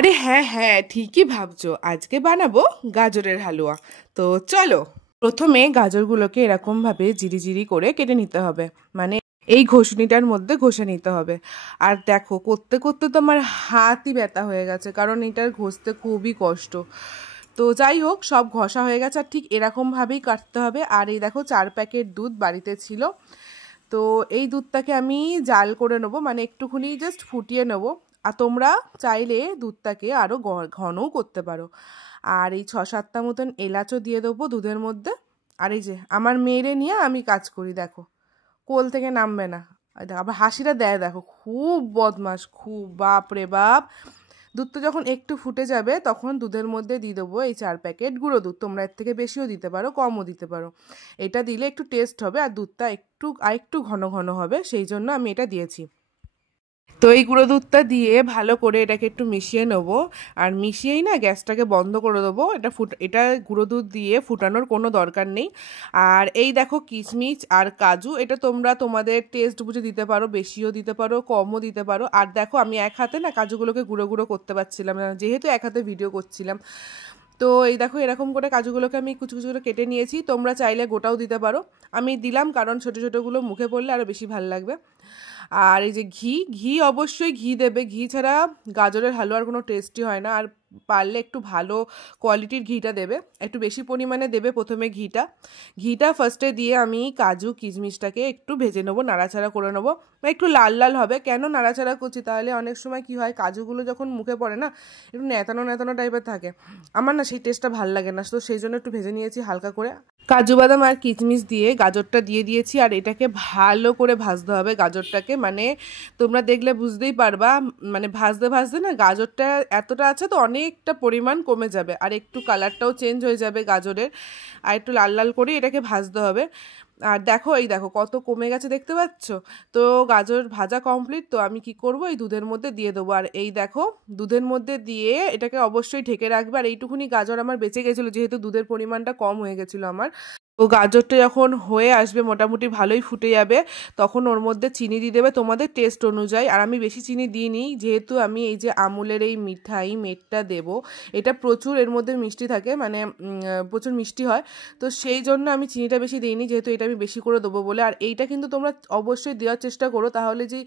আরে হ্যাঁ হ্যাঁ, ঠিকই ভাবছো, আজকে বানাবো গাজরের হালুয়া। তো চলো, প্রথমে গাজরগুলোকে এরকম ভাবে জিরি জিরি করে কেটে নিতে হবে, মানে এই ঘষনিটার মধ্যে ঘষে নিতে হবে। আর দেখো, করতে করতে তো আমার হাতই ব্যথা হয়ে গেছে, কারণ এটার ঘষতে খুবই কষ্ট। তো যাই হোক, সব ঘষা হয়ে গেছে, আর ঠিক এরকম ভাবেই কাটতে হবে। আর এই দেখো, 4 প্যাকেট দুধ বাড়িতে ছিল। তো এই দুধটাকে আমি জাল করে নেবো, মানে একটুখানি জাস্ট ফুটিয়ে নেবো। আর তোমরা চাইলে দুধটাকে আরও ঘনও করতে পারো। আর এই 6-7টা মতন এলাচও দিয়ে দেবো দুধের মধ্যে। আর এই যে আমার মেয়েরে নিয়ে আমি কাজ করি, দেখো কোল থেকে নামবে না। আর দেখো আবার হাসিটা দেয়, দেখো খুব বদমাস, খুব, বাপ রে বাপ। দুধটা যখন একটু ফুটে যাবে তখন দুধের মধ্যে দিয়ে দেবো এই 4 প্যাকেট গুঁড়ো দুধ। তোমরা এর থেকে বেশিও দিতে পারো, কমও দিতে পারো। এটা দিলে একটু টেস্ট হবে, আর দুধটা একটু ঘন ঘন হবে, সেই জন্য আমি এটা দিয়েছি। তো এই গুঁড়ো দুধটা দিয়ে ভালো করে এটাকে একটু মিশিয়ে নেবো। আর মিশিয়েই না গ্যাসটাকে বন্ধ করে দেবো। এটা গুঁড়ো দুধ দিয়ে ফুটানোর কোনো দরকার নেই। আর এই দেখো, কিশমিশ আর কাজু, এটা তোমরা তোমাদের টেস্ট বুঝে দিতে পারো, বেশিও দিতে পারো, কমও দিতে পারো। আর দেখো, আমি এক হাতে না কাজুগুলোকে গুঁড়ো গুঁড়ো করতে পারছিলাম না, যেহেতু এক হাতে ভিডিও করছিলাম। তো এই দেখো, এরকম করে কাজুগুলোকে আমি কুচু কুচু করে কেটে নিয়েছি। তোমরা চাইলে গোটাও দিতে পারো, আমি দিলাম কারণ ছোটো ছোটোগুলো মুখে পড়লে আরও বেশি ভালো লাগবে। আর এই যে ঘি, ঘি অবশ্যই ঘি দেবে, ঘি ছাড়া গাজরের হালুয়ার কোনো টেস্টই হয় না। আর পারলে একটু ভালো কোয়ালিটির ঘিটা দেবে, একটু বেশি পরিমাণে দেবে প্রথমে ঘিটা। ঘিটা ফার্স্টে দিয়ে আমি কাজু কিশমিশটাকে একটু ভেজে নেবো, নাড়াচাড়া করে নেবো। একটু লাল লাল হবে, কেন নাড়াচাড়া করছি, তাহলে অনেক সময় কি হয়, কাজুগুলো যখন মুখে পড়ে না একটু ন্যাতানো ন্যাতানো টাইপের থাকে, আমার না সেই টেস্টটা ভাল লাগে না। তো সেই জন্য একটু ভেজে নিয়েছি হালকা করে। কাজু বাদাম আর কিশমিশ দিয়ে গাজরটা দিয়ে দিয়েছি, আর এটাকে ভালো করে ভাজতে হবে গাজরটাকে, মানে তোমরা দেখলে বুঝতেই পারবা, মানে ভাজতে ভাজতে না গাজরটা এতটা আছে তো অনেকটা পরিমাণ কমে যাবে, আর একটু কালারটাও চেঞ্জ হয়ে যাবে গাজরের। আর একটু লাল লাল করে এটাকে ভাজতে হবে। আর দেখো, এই দেখো কত কমে গেছে, দেখতে পাচ্ছ? তো গাজর ভাজা কমপ্লিট। তো আমি কি করব, এই দুধের মধ্যে দিয়ে দেবো। আর এই দেখো, দুধের মধ্যে দিয়ে এটাকে অবশ্যই ঢেকে রাখবে। আর এইটুকুনি গাজর আমার বেঁচে গেছিলো, যেহেতু দুধের পরিমাণটা কম হয়ে গেছিলো আমার। তো গাজরটা যখন হয়ে আসবে, মোটামুটি ভালোই ফুটে যাবে, তখন ওর মধ্যে চিনি দিয়ে দেবে তোমাদের টেস্ট অনুযায়ী। আর আমি বেশি চিনি দিইনি, যেহেতু আমি এই যে আমুলের এই মিঠাই মেটটা দেব, এটা প্রচুর এর মধ্যে মিষ্টি থাকে, মানে প্রচুর মিষ্টি হয়। তো সেই জন্য আমি চিনিটা বেশি দিইনি, যেহেতু এটা আমি বেশি করে দেবো বলে। আর এইটা কিন্তু তোমরা অবশ্যই দেওয়ার চেষ্টা করো, তাহলে যে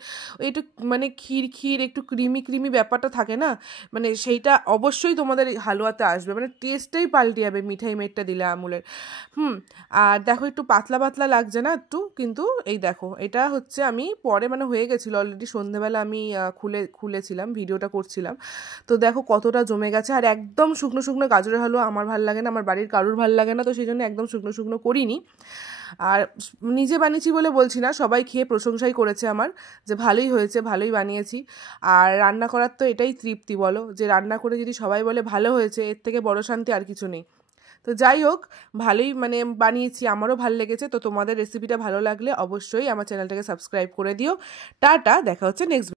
একটু মানে ক্ষীর ক্ষীর একটু ক্রিমি ক্রিমি ব্যাপারটা থাকে না, মানে সেইটা অবশ্যই তোমাদের হালুয়াতে আসবে, মানে টেস্টটাই পাল্টে যাবে মিঠাই মেটটা দিলে আমুলের। আর দেখো, একটু পাতলা পাতলা লাগছে না একটু, কিন্তু এই দেখো, এটা হচ্ছে আমি পরে মানে হয়ে গেছিলো অলরেডি, সন্ধেবেলা আমি খুলেছিলাম, ভিডিওটা করছিলাম। তো দেখো কতটা জমে গেছে। আর একদম শুকনো শুকনো গাজরের হালুয়া আমার ভালো লাগে না, আমার বাড়ির কারুর ভালো লাগে না, তো সেই জন্য একদম শুকনো শুকনো করিনি। আর নিজে বানিয়েছি বলে বলছি না, সবাই খেয়ে প্রশংসাই করেছে আমার, যে ভালোই হয়েছে, ভালোই বানিয়েছি। আর রান্না করার তো এটাই তৃপ্তি, বলো, যে রান্না করে যদি সবাই বলে ভালো হয়েছে, এর থেকে বড় শান্তি আর কিছু নেই। তো যাই হোক, ভালোই মানে বানিয়েছি, আমারও ভালো লেগেছে। তো তোমাদের রেসিপিটা ভালো লাগলে অবশ্যই আমার চ্যানেলটাকে সাবস্ক্রাইব করে দিও। টাটা, দেখা হচ্ছে নেক্সট।